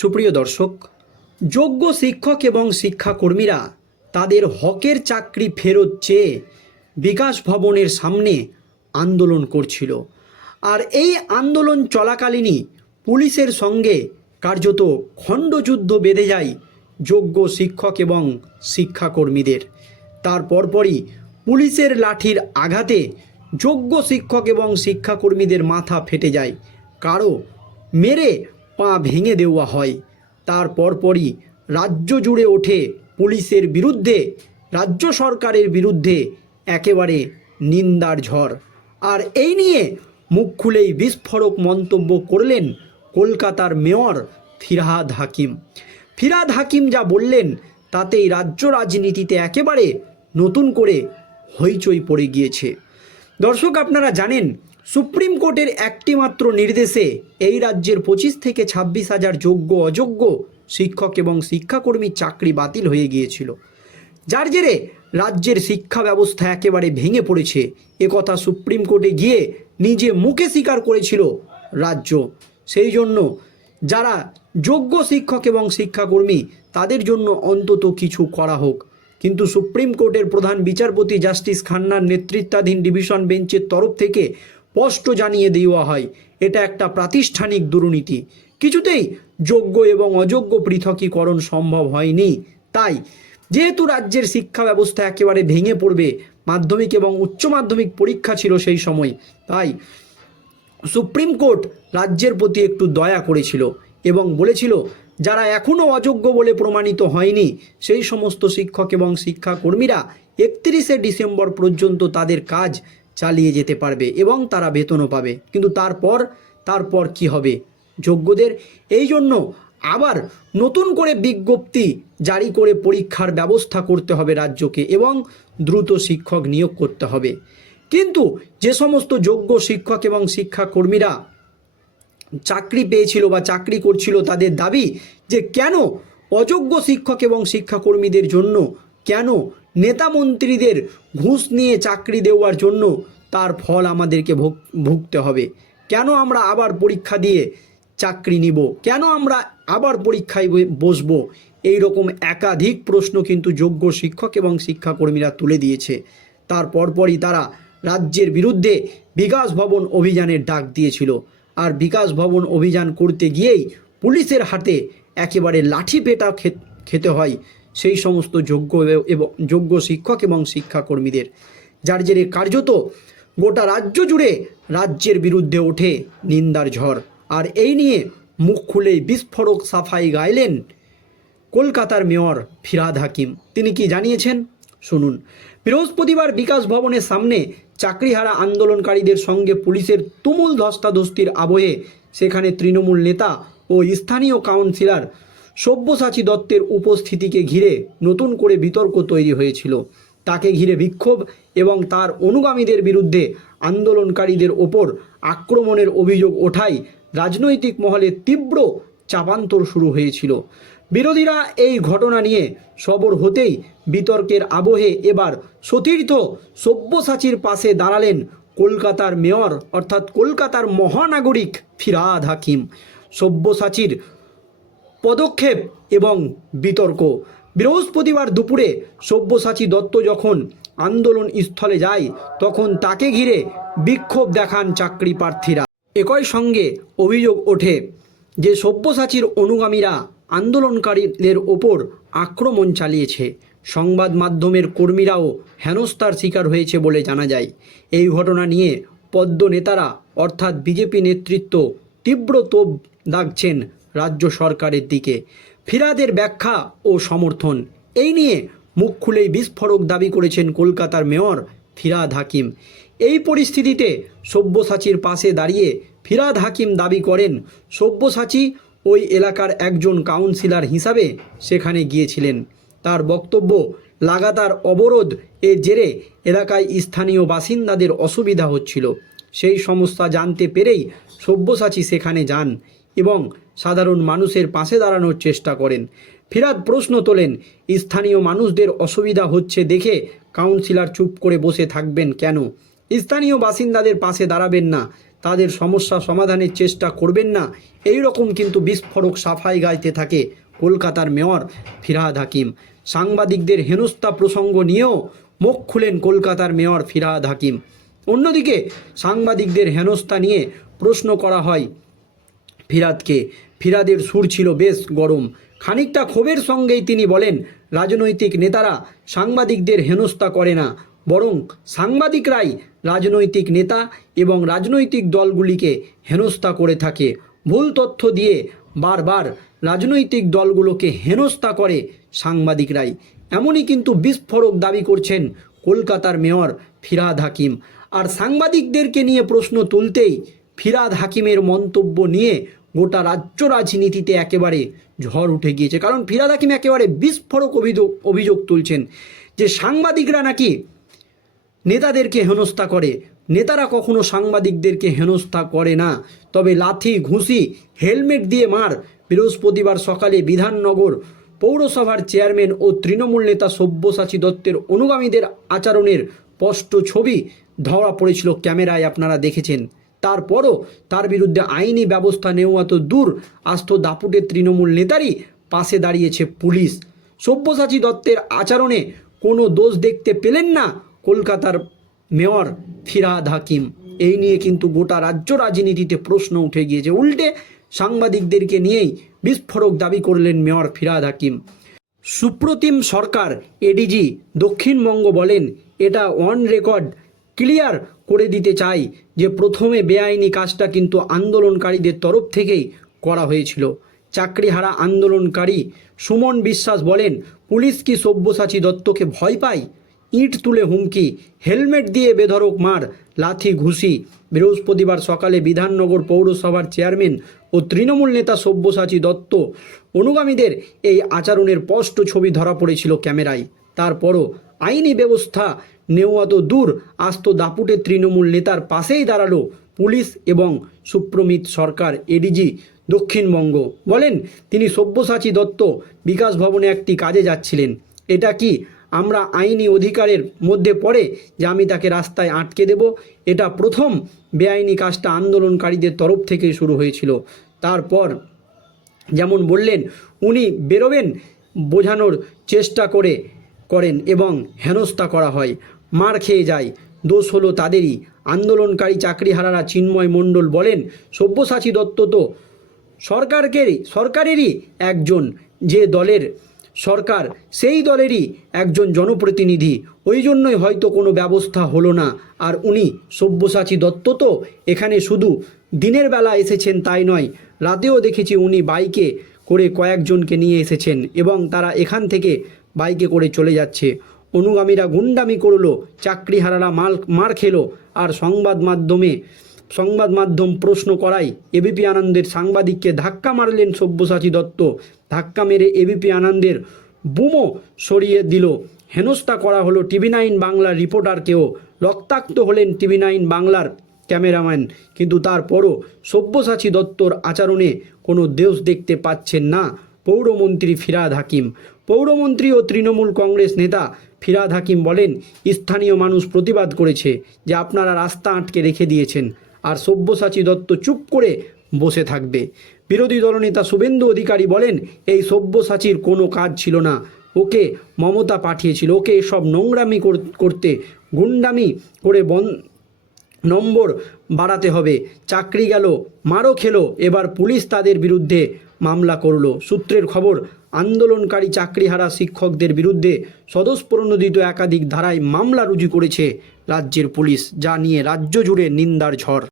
সুপ্রিয় দর্শক, যোগ্য শিক্ষক এবং শিক্ষাকর্মীরা তাদের হকের চাকরি ফেরত চেয়ে বিকাশ ভবনের সামনে আন্দোলন করছিল। আর এই আন্দোলন চলাকালীনই পুলিশের সঙ্গে কার্যত খণ্ডযুদ্ধ বেঁধে যায় যোগ্য শিক্ষক এবং শিক্ষাকর্মীদের। তার পরপরই পুলিশের লাঠির আঘাতে যোগ্য শিক্ষক এবং শিক্ষাকর্মীদের মাথা ফেটে যায়। কারও মেরে পা ভেঙে দেওয়া হয়। তার পরপরই রাজ্য জুড়ে ওঠে পুলিশের বিরুদ্ধে, রাজ্য সরকারের বিরুদ্ধে একেবারে নিন্দার ঝড়। আর এই নিয়ে মুখ খুলেই বিস্ফোরক মন্তব্য করলেন কলকাতার মেয়র ফিরহাদ হাকিম। ফিরহাদ হাকিম যা বললেন, তাতেই রাজ্য রাজনীতিতে একেবারে নতুন করে হইচই পড়ে গিয়েছে। দর্শক, আপনারা জানেন সুপ্রিম কোর্টের একটি মাত্র নির্দেশে এই রাজ্যের পঁচিশ থেকে ছাব্বিশ হাজার যোগ্য অযোগ্য শিক্ষক এবং শিক্ষাকর্মীর চাকরি বাতিল হয়ে গিয়েছিল। যার জেরে রাজ্যের শিক্ষা ব্যবস্থা একেবারে ভেঙে পড়েছে। একথা সুপ্রিম কোর্টে গিয়ে নিজে মুখে স্বীকার করেছিল রাজ্য। সেই জন্য যারা যোগ্য শিক্ষক এবং শিক্ষাকর্মী, তাদের জন্য অন্তত কিছু করা হোক। কিন্তু সুপ্রিম কোর্টের প্রধান বিচারপতি জাস্টিস খান্নার নেতৃত্বাধীন ডিভিশন বেঞ্চের তরফ থেকে স্পষ্ট জানিয়ে দেওয়া হয়, এটা একটা প্রাতিষ্ঠানিক দুর্নীতি। কিছুতেই যোগ্য এবং অযোগ্য পৃথকীকরণ সম্ভব হয়নি। তাই, যেহেতু রাজ্যের শিক্ষা ব্যবস্থা একেবারে ভেঙে পড়বে, মাধ্যমিক এবং উচ্চ মাধ্যমিক পরীক্ষা ছিল সেই সময়, তাই সুপ্রিম কোর্ট রাজ্যের প্রতি একটু দয়া করেছিল এবং বলেছিল, যারা এখনও অযোগ্য বলে প্রমাণিত হয়নি, সেই সমস্ত শিক্ষক এবং শিক্ষাকর্মীরা একত্রিশে ডিসেম্বর পর্যন্ত তাদের কাজ চালিয়ে যেতে পারবে এবং তারা বেতনও পাবে। কিন্তু তারপর তারপর কি হবে? যোগ্যদের এই জন্য আবার নতুন করে বিজ্ঞপ্তি জারি করে পরীক্ষার ব্যবস্থা করতে হবে রাজ্যকে এবং দ্রুত শিক্ষক নিয়োগ করতে হবে। কিন্তু যে সমস্ত যোগ্য শিক্ষক এবং শিক্ষাকর্মীরা চাকরি পেয়েছিল বা চাকরি করছিল, তাদের দাবি যে কেন অযোগ্য শিক্ষক এবং শিক্ষাকর্মীদের জন্য, কেন নেতা মন্ত্রীদের ঘুষ নিয়ে চাকরি দেওয়ার জন্য তার ফল আমাদেরকে ভোগ- ভুগতে হবে। কেন আমরা আবার পরীক্ষা দিয়ে চাকরি নিব? কেন আমরা আবার পরীক্ষায় বসবো? এই রকম একাধিক প্রশ্ন কিন্তু যোগ্য শিক্ষক এবং শিক্ষাকর্মীরা তুলে দিয়েছে। তার পরপরই তারা রাজ্যের বিরুদ্ধে বিকাশ ভবন অভিযানের ডাক দিয়েছিল। আর বিকাশ ভবন অভিযান করতে গিয়েই পুলিশের হাতে একেবারে লাঠি পেটা খেতে হয় সেই সমস্ত যোগ্য এবং যোগ্য শিক্ষক এবং শিক্ষাকর্মীদের। যার জেরে কার্যত গোটা রাজ্য জুড়ে রাজ্যের বিরুদ্ধে ওঠে নিন্দার ঝড়। আর এই নিয়ে মুখ খুলেই বিস্ফোরক সাফাই গাইলেন কলকাতার মেয়র ফিরাদ হাকিম। তিনি কি জানিয়েছেন? শুনুন। বৃহস্পতিবার বিকাশ ভবনের সামনে চাকরিহারা আন্দোলনকারীদের সঙ্গে পুলিশের তুমুল ধস্তাধস্তির আবহে সেখানে তৃণমূল নেতা ও স্থানীয় কাউন্সিলর সব্যসাচী দত্তের উপস্থিতিকে ঘিরে নতুন করে বিতর্ক তৈরি হয়েছিল। তাকে ঘিরে বিক্ষোভ এবং তার অনুগামীদের বিরুদ্ধে আন্দোলনকারীদের ওপর আক্রমণের অভিযোগ ওঠাই রাজনৈতিক মহলে তীব্র চাপান্তর শুরু হয়েছিল। বিরোধীরা এই ঘটনা নিয়ে সবর হতেই বিতর্কের আবহে এবার সতীর্থ সব্যসাচীর পাশে দাঁড়ালেন কলকাতার মেয়র, অর্থাৎ কলকাতার মহানাগরিক ফিরাদ হাকিম। সব্যসাচীর পদক্ষেপ এবং বিতর্ক। বৃহস্পতিবার দুপুরে সব্যসাচী দত্ত যখন আন্দোলন স্থলে যায়, তখন তাকে ঘিরে বিক্ষোভ দেখান চাকরি প্রার্থীরা। একই সঙ্গে অভিযোগ ওঠে যে সব্যসাচীর অনুগামীরা আন্দোলনকারীদের ওপর আক্রমণ চালিয়েছে। সংবাদ মাধ্যমের কর্মীরাও হেনস্থার শিকার হয়েছে বলে জানা যায়। এই ঘটনা নিয়ে পদ্ম নেতারা, অর্থাৎ বিজেপি নেতৃত্ব, তীব্র তোপ দাগছেন রাজ্য সরকারের দিকে। ফিরাদের ব্যাখ্যা ও সমর্থন, এই নিয়ে মুখ খুলেই বিস্ফোরক দাবি করেছেন কলকাতার মেয়র ফিরাদ হাকিম। এই পরিস্থিতিতে সব্যসাচীর পাশে দাঁড়িয়ে ফিরাদ হাকিম দাবি করেন, সব্যসাচী ওই এলাকার একজন কাউন্সিলর হিসাবে সেখানে গিয়েছিলেন। তার বক্তব্য, লাগাতার অবরোধ এর জেরে এলাকায় স্থানীয় বাসিন্দাদের অসুবিধা হচ্ছিল। সেই সমস্যা জানতে পেরেই সব্যসাচী সেখানে যান এবং সাধারণ মানুষের পাশে দাঁড়ানোর চেষ্টা করেন। ফিরাদ প্রশ্ন তোলেন, স্থানীয় মানুষদের অসুবিধা হচ্ছে দেখে কাউন্সিলর চুপ করে বসে থাকবেন কেন? স্থানীয় বাসিন্দাদের পাশে দাঁড়াবেন না, তাদের সমস্যা সমাধানের চেষ্টা করবেন না। এই রকম কিন্তু বিস্ফোরক সাফাই গাইতে থাকে কলকাতার মেয়র ফিরহাদ হাকিম। সাংবাদিকদের হেনস্থা প্রসঙ্গ নিয়েও মুখ খুলেন কলকাতার মেয়র ফিরহাদ হাকিম। অন্যদিকে সাংবাদিকদের হেনস্থা নিয়ে প্রশ্ন করা হয় ফিরাদকে। ফিরাদের সুর ছিল বেশ গরম। খানিকটা ক্ষোভের সঙ্গেই তিনি বলেন, রাজনৈতিক নেতারা সাংবাদিকদের হেনস্থা করে না, বরং সাংবাদিকরাই রাজনৈতিক নেতা এবং রাজনৈতিক দলগুলিকে হেনস্থা করে থাকে। ভুল তথ্য দিয়ে বারবার রাজনৈতিক দলগুলোকে হেনস্থা করে সাংবাদিকরাই। এমনই কিন্তু বিস্ফোরক দাবি করছেন কলকাতার মেয়র ফিরাদ হাকিম। আর সাংবাদিকদেরকে নিয়ে প্রশ্ন তুলতেই ফিরাদ হাকিমের মন্তব্য নিয়ে গোটা রাজ্য রাজনীতিতে একেবারে ঝড় উঠে গিয়েছে। কারণ ফিরাদ হাকিম একেবারে বিস্ফোরক অভিযোগ অভিযোগ তুলছেন যে সাংবাদিকরা নাকি নেতাদেরকে হেনস্থা করে। নেতারা কখনো সাংবাদিকদেরকে হেনস্থা করে না। তবে লাথি, ঘুষি, হেলমেট দিয়ে মার বৃহস্পতিবার সকালে বিধাননগর পৌরসভার চেয়ারম্যান ও তৃণমূল নেতা সব্যসাচী দত্তের অনুগামীদের আচরণের স্পষ্ট ছবি ধরা পড়েছিল ক্যামেরায়, আপনারা দেখেছেন। তারপরও তার বিরুদ্ধে আইনি ব্যবস্থা নেওয়া তো দূর। আস্ত দাপুটের তৃণমূল নেতারই পাশে দাঁড়িয়েছে পুলিশ। সব্যসাচী দত্তের আচরণে কোনো দোষ দেখতে পেলেন না কলকাতার মেয়র ফিরাদ হাকিম। এই নিয়ে কিন্তু গোটা রাজ্য রাজনীতিতে প্রশ্ন উঠে গিয়েছে। উল্টে সাংবাদিকদেরকে নিয়েই বিস্ফোরক দাবি করলেন mayor Firhad Hakim. Supratim Sarkar, A D G, Dakshinbanga বলেন, এটা অন রেকর্ড ক্লিয়ার করে দিতে চাই যে প্রথমে বেআইনি কাজটা কিন্তু আন্দোলনকারীদের তরফ থেকেই করা হয়েছিল। চাকরিহারা আন্দোলনকারী সুমন বিশ্বাস বলেন, পুলিশ কি সব্যসাচী দত্তকে ভয় পায়? ইট তুলে হুমকি, হেলমেট দিয়ে বেধরক মার, লাথি ঘুষি। বৃহস্পতিবার সকালে বিধাননগর পৌরসভার চেয়ারম্যান ও তৃণমূল নেতা সব্যসাচী দত্ত অনুগামীদের এই আচরণের স্পষ্ট ছবি ধরা পড়েছিল ক্যামেরায়। তারপরও আইনি ব্যবস্থা নেওয়া তো দূর, আস্ত দাপুটের তৃণমূল নেতার পাশেই দাঁড়াল পুলিশ এবং সুপ্রমিত সরকার, এডিজি দক্ষিণবঙ্গ। বলেন, তিনি সব্যসাচী দত্ত বিকাশ ভবনে একটি কাজে যাচ্ছিলেন। এটা কি আমরা আইনি অধিকারের মধ্যে পড়ে যে আমি তাকে রাস্তায় আটকে দেব? এটা প্রথম বেআইনি কাজটা আন্দোলনকারীদের তরফ থেকে শুরু হয়েছিল। তারপর যেমন বললেন, উনি বেরোবেন, বোঝানোর চেষ্টা করে করেন এবং হেনস্থা করা হয়। মার খেয়ে যায়। দোষ হলো তাদেরই। আন্দোলনকারী চাকরিহারারা চিন্ময় মণ্ডল বলেন, সব্যসাচী দত্ত তো সরকারকেরই সরকারেরই একজন, যে দলের সরকার, সেই দলেরই একজন জনপ্রতিনিধি। ওই জন্যই হয়তো কোনো ব্যবস্থা হলো না। আর উনি সব্যসাচী দত্ত তো এখানে শুধু দিনের বেলা এসেছেন তাই নয়, রাতেও দেখেছি উনি বাইকে করে কয়েকজনকে নিয়ে এসেছেন এবং তারা এখান থেকে বাইকে করে চলে যাচ্ছে। অনুগামীরা গুন্ডামি করল, চাকরিহারারা মাল, মার খেলো আর সংবাদ মাধ্যমে, সংবাদ মাধ্যম প্রশ্ন করায়। এবিপি আনন্দের সাংবাদিককে ধাক্কা মারলেন সব্যসাচী দত্ত। ধাক্কা মেরে এবিপি আনন্দের বুমো সরিয়ে দিল। হেনস্থা করা হলো টিভি নাইন বাংলার রিপোর্টারকেও। রক্তাক্ত হলেন টিভি নাইন বাংলার ক্যামেরাম্যান। কিন্তু তারপরও সব্যসাচী দত্তর আচরণে কোনো দেশ দেখতে পাচ্ছেন না। পৌরমন্ত্রী ফিরাদ হাকিম। পৌরমন্ত্রী ও তৃণমূল কংগ্রেস নেতা ফিরাদ হাকিম বলেন, স্থানীয় মানুষ প্রতিবাদ করেছে যে আপনারা রাস্তা আটকে রেখে দিয়েছেন আর সব্যসাচী দত্ত চুপ করে বসে থাকবে। বিরোধী দলনেতা শুভেন্দু অধিকারী বলেন, এই সব্যসাচীর কোনো কাজ ছিল না। ওকে মমতা পাঠিয়েছিল। ওকে এসব নোংরামি করতে গুন্ডামি করে বন, নম্বর বাড়াতে হবে। চাকরি গেল, মারও খেলো। এবার পুলিশ তাদের বিরুদ্ধে মামলা করল। সূত্রের খবর, আন্দোলনকারী চাকরিহারা শিক্ষকদের বিরুদ্ধে সদস্যপ্রণোদিত একাধিক ধারায় মামলা রুজু করেছে রাজ্যের পুলিশ, যা নিয়ে রাজ্য জুড়ে নিন্দার ঝড়।